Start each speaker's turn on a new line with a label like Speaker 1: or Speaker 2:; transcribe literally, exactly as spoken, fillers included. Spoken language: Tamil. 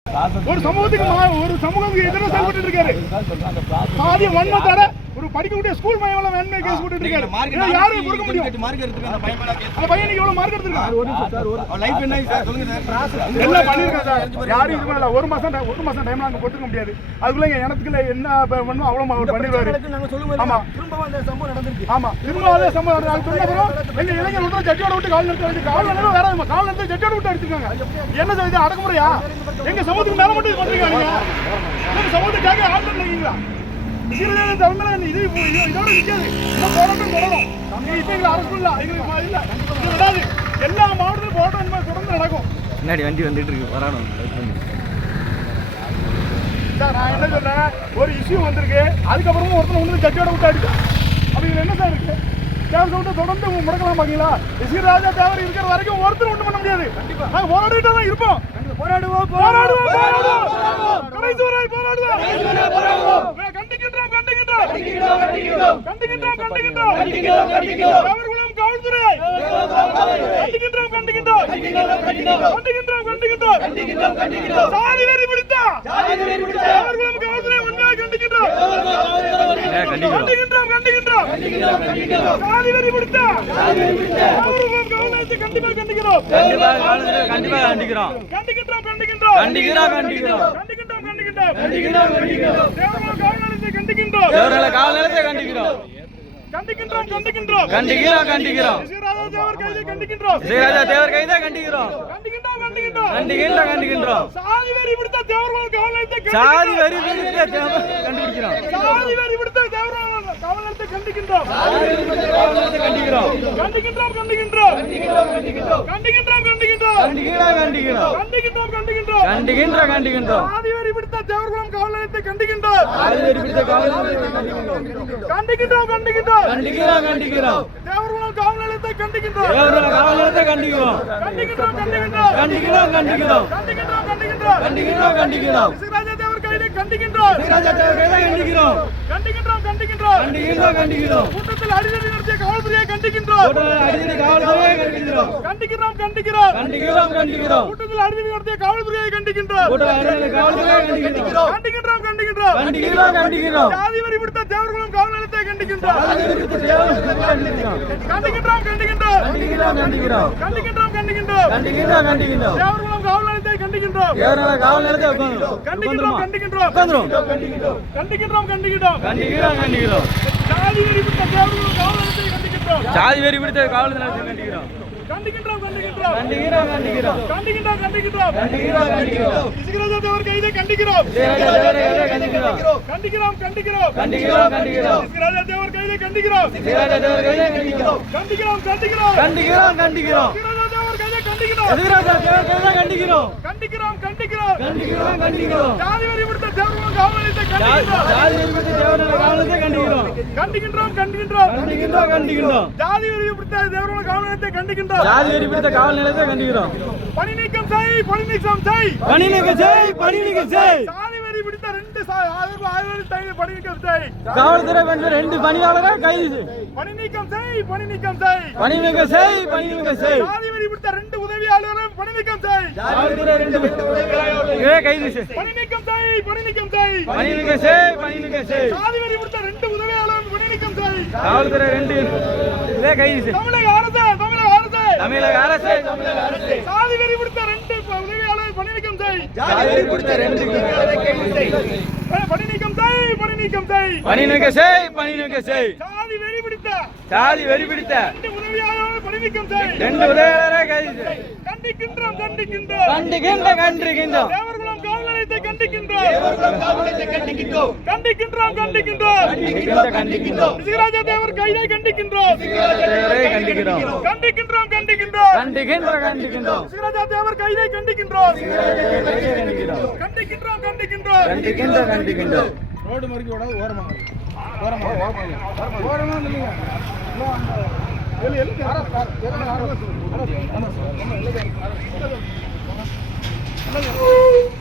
Speaker 1: ஒரு சமூகத்துக்கு ஒரு சமூகத்துக்கு எதிராக செயல்பட்டு இருக்காரு. சாதி வன்மத்தோட ஒரு படிக்கக்கூடிய ஸ்கூல் பையன் வேண்மை கேஸ் போட்டு இருக்காரு. யாரையும் கொடுக்க முடியும்? அந்த பையன் எவ்வளவு மார்க் எடுத்திருக்கான்? எல்லாம் பண்ணிருக்கான் சார். யாரும் இது பண்ணல. ஒரு மாசம் ஒரு மாசம் டைம்ல அங்க போட்டுக்க முடியாது. அதுக்குள்ள எனத்துக்குள்ள என்ன பண்ணும் அவ்வளவு அவர் பண்ணிடுவாரு. ஆமா ஆமா திரும்ப அதே சம்பவம் எங்க இளைஞர் விட்டு ஜட்டியோட விட்டு கால் நிறுத்த வச்சு கால் நிறுத்த வேற கால் நிறுத்த ஜட்டியோட விட்டு அடிச்சிருக்காங்க. என்ன சார் இது அடக்குமுறையா? எங்க சமூகத்துக்கு மேல மட்டும் பண்றீங்க. நீங்க சமூகத்துக்காக ஆள் பண்ணீங்களா? இதோட நிக்காது. போராட்டம் தொடரும். எங்களை அரசு இல்ல எங்களுக்கு இல்ல விடாது. எல்லா மாவட்டத்திலும் போராட்டம் தொடர்ந்து நடக்கும்.
Speaker 2: முன்னாடி வண்டி வந்துட்டு இருக்கு வரணும்
Speaker 1: சார். நான் என்ன சொல்றேன், ஒரு இஷ்யூ வந்திருக்கு, அதுக்கப்புறமும் ஒருத்தர் ஒன்று ஜட்டியோட விட்டு அடிச்சா அப்படி இதுல என்ன சார் இருக்கு? தேவர் சவுண்டை தொடர்ந்து முடக்கலாம் பாக்கீங்களா? எஸ் சி ராஜா தேவர் இருக்கிற வரைக்கும் ஒருத்தர் ஒன்றும் பண்ண முடியாது. நாங்க போராடிட்டு தான் இருப்போம். போராடுவோம் போராடுவோம் போராடுவோம் கடைசி வரை போராடுவோம். கண்டிக்கின்றோம் கண்டிக்கின்றோம் கண்டிக்கின்றோம் கண்டிக்கின்றோம் கண்டிக்கின்றோம் கண்டிக்கின்றோம் தேவர்குளம் காவல்துறை கண்டிக்கின்றோம் கண்டிக்கின்றோம் கண்டிக்கின்றோம் கண்டிக்கின்றோம் கண்டிக்கின்றோம் கண்டிக்கின்றோம் கண்டிக்கின்றோம் சாதி வெறி பிடித்தா சாதி வெறி பிடித்தா தேவர்குளம் காவல்துறை உண்மையாக கண்டிக்கின்றோம் கண்டிக்கின்றோம் கண்டிக்கின்றோம் கண்டிக்கின்றோம் கண்டிக்கின்றோம் சாதி வெறி பிடித்தா சாதி வெறி பிடித்தா தேவர்குளம் காவல்துறை கண்டிப்பா கண்டிக்கிறோம் கண்டிப்பா காவல்துறை கண்டிப்பா கண்டிக்கிறோம் கண்டிக்கின்றோம் கண்டிக்கின்றோம் கண்டிக்கிறோம் கண்டிக்கிறோம் கண்டிக்கின்றோம் கண்டிக்கின்றோம் கண்டிக்கின்றோம் கண்டிக்கின்றோம் தேவர்குளம் காவல்துறை கண்டிக்கின்றோம் தேவர்குளம் காவல்துறை கண்டிக்கிறோம் கண்டிக்கின்றோம் கண்டிக்கின்றோம் கண்டிக்கிறோம் கண்டிக்கிறோம் ஸ்ரீராஜா தேவர் கைதை கண்டிக்கின்றோம் ஸ்ரீராஜா தேவர் கைதை கண்டிக்கிறோம் கண்டிக்கின்றோம் கண்டிக்கின்றோம் கண்டிக்கின்றோம் கண்டிக்கின்றோம் சாதி வெறி பிடித்த தேவர்குளம் காவல்துறை சாதி வெறி பிடித்த தேவர் கண்டிக்கிறோம் சாதி வெறி பிடித்த தேவர்குளம் காவல்துறை கண்டிக்கின்றோம் சாதி வெறி பிடித்த காவல்துறை கண்டிக்கிறோம் கண்டிக்கின்றோம் கண்டிக்கின்றோம் கண்டிக்கின்றோம் கண்டிக்கின்றோம் கண்டிக்கின்றோம் கண்டிக்கின்றோம் கண்டிக்கின்றோம் கண்டிக்கின்றோம் கண்டிக்கின்றோம் கண்டிக்கின்றோம் சாதி வெறி பிடித்த தேவர்குளம் காவல்துறை கண்டிக்கின்றோம் சாதி வெறி பிடித்த காவல்துறை கண்டிக்கின்றோம் கண்டிக்கின்றோம் கண்டிக்கின்றோம் கண்டிக்கிறோம் கண்டிக்கிறோம் தேவர்குளம் காவல் நிலையத்தை கண்டிக்கிறோம் தேவர்குளம் காவல் நிலையத்தை கண்டிக்கிறோம் கண்டிக்கிறோம் கண்டிக்கிறோம் கண்டிக்கிறோம் கண்டிக்கிறோம் கண்டிக்கிறோம் கண்டிக்கிறோம் கண்டிக்கிறோம் கண்டிக்கிறோம் ஸ்ரீராஜா தேவர் கைதை கண்டிக்கிறோம் ஸ்ரீராஜா தேவர் கைதை கண்டிக்கிறோம் கண்டிக்கிறோம் கண்டிக்கிறோம் கண்டிக்கிறோம் கண்டிக்கிறோம் கூட்டத்தில் அடிதடி நடத்திய காவல்துறையை கண்டிக்கிறோம் கூட்டத்தில் அடிதடி காவல்துறையை கண்டிக்கிறோம் கண்டிக்கிறோம் கண்டிக்கிறோம் கண்டிக்கிறோம் கண்டிக்கிறோம் கூட்டத்தில் அடிதடி நடத்திய காவல்துறையை கண்டிக்கிறோம் கூட்டத்தில் அடிதடி காவல்துறையை கண்டிக்கிறோம் கண்டிக்கிறோம் கண்டிக்கிறோம் கண்டிக்கிறோம் கண்டிக்கிறோம் ஜாதி வரி விடுத்த தேவர்குளம் காவல் நிலையத்தை கண்டிக்கிறோம் கண்டிக்கின்றோம் கண்டிக்கின்றோம் கண்டிக்கின்றோம் கண்டிக்கின்றோம் கண்டிக்கின்றோம் கண்டிக்கின்றோம் கண்டிக்கின்றோம் கண்டிக்கின்றோம் தேவர்குளம் காவல் நிலையத்தை கண்டிக்கின்றோம் தேவர்குளம் காவல் நிலையத்தை உட்கார்ந்தோம் கண்டிக்கின்றோம் கண்டிக்கின்றோம் உட்கார்ந்தோம் கண்டிக்கின்றோம் கண்டிக்கின்றோம் கண்டிக்கின்றோம் கண்டிக்கின்றோம் ஜாதி வெறி பிடித்த தேவர்குளம் காவல் நிலையத்தை கண்டிக்கின்றோம் ஜாதி வெறி பிடித்த காவல் நிலையத்தை கண்டிக்கின்றோம் கண்டிக்கின்றோம் கண்டிக்கின்றோம் கண்டிக்கின்றோம் கண்டிக்கின்றோம் கண்டிக்கின்றோம் கண்டிக்கின்றோம் கண்டிக்கின்றோம் கண்டிக்கின்றோம் ஸ்ரீராஜா தேவர் கைதை கண்டிக்கிறோம் ஸ்ரீராஜா தேவர் கைதை கண்டிக்கிறோம் கண்டிக்கிறோம் கண்டிக்கிறோம் கண்டிக்கிறோம் கண்டிக்கிறோம் ஸ்ரீராஜா தேவர் கைதை கண்டிக்கிறோம் ஸ்ரீராஜா தேவர் கைதை கண்டிக்கிறோம் கண்டிக்கிறோம் கண்டிக்கிறோம் கண்டிக்கிறோம் கண்டிக்கிறோம் ஸ்ரீராஜா தேவர் கைதை கண்டிக்கிறோம் ஸ்ரீராஜா தேவர் கைதை கண்டிக்கிறோம் கண்டிக்கிறோம் கண்டிக்கிறோம் கண்டிக்கிறோம் கண்டிக்கிறோம் ஜாதி வெறி பிடித்த தேவர்குளம் காவல் நிலையத்தை கண்டிக்கிறோம் ஜாதி வெறி பிடித்த தேவர்குளம் காவல் நிலையத்தை கண்டிக்கிறோம் கண்டிக்கின்றோம் கண்டிக்கின்றோம் கண்டிக்கின்றோம் கண்டிக்கின்றோம் ஜாதி வெறி பிடித்த தேவர்குளம் காவல் நிலையத்தை கண்டிக்கின்றோம் ஜாதி வெறி பிடித்த காவல் நிலையத்தை கண்டிக்கிறோம் பணி நீக்கம் செய் பணி நீக்கம் செய் பணி நீக்கம் செய் பணி நீக்கம் செய் ஜாதி வெறி பிடித்த ரெண்டு ஆயிரம் பணி நீக்கம் செய் காவல்துறை வந்து ரெண்டு பணியாளரை கைது பணி நீக்கம் செய் பணி நீக்கம் செய் பணி நீக்கம் செய் பணி நீக்கம் செய் ஜாதி வெறி பிடித்த ரெண்டு உதவியாளரை பணி நீக்கம் செய் காவல்துறை ரெண்டு உதவியாளரை கைது செய் பணி நீக்கம் செய் பணி நீக்கம் செய் பணி நீக்கம் செய் பணி நீக்கம் செய் ஜாதி வெறி பிடித்த ரெண்டு உதவியாளரை பணி நீக்கம் செய் காவல்துறை ரெண்டு இதே கைது செய் தமிழக அரசு தமிழக அரசு தமிழக அரசு தமிழக அரசு சாதி வெறி பிடித்த ரெண்டு உதவியாளரை பணி நீக்கம் செய் சாதி வெறி பிடித்த ரெண்டு உதவியாளரை கைது செய் பணி நீக்கம் செய் பணி நீக்கம் செய் பணி நீக்கம் செய் பணி நீக்கம் செய் சாதி வெறி பிடித்த சாதி வெறி பிடித்த ரெண்டு உதவியாளரை பணி நீக்கம் செய் ரெண்டு உதவியாளரை கைது செய் கண்டிக்கின்றோம் கண்டிக்கின்றோம் கண்டிக்கின்றோம் கண்டிக்கின்றோம் தேவர்குளம் காவல் நிலையத்தை கண்டிக்கின்றோம் தேவர்குளம் காவல் நிலையத்தை கண்டிக்கின்றோம் கண்டிக்கின்றோம் கண்டிக்கின்றோம் கண்டிக்கின்றோம் கண்டிக்கின்றோம் ஸ்ரீராஜா தேவர் கைதை கண்டிக்கின்றோம் ஸ்ரீராஜா தேவரை கண்டிக்கின்றோம் கண்டிக்கின்றோம் கண்டிக்கின்றோம் கண்டிக்கின்றோம் கண்டிக்கின்றோம் ஸ்ரீராஜா தேவர் கைதை கண்டிக்கின்றோம் கண்டிக்கின்றோம் கண்டிக்கின்றோம் கண்டிக்கின்றோம் கண்டிக்கின்றோம் ரோடு மறிக்க விடாது ஓரமா ஓரமா ஓரமா இல்லைங்க எல்ல எல்ல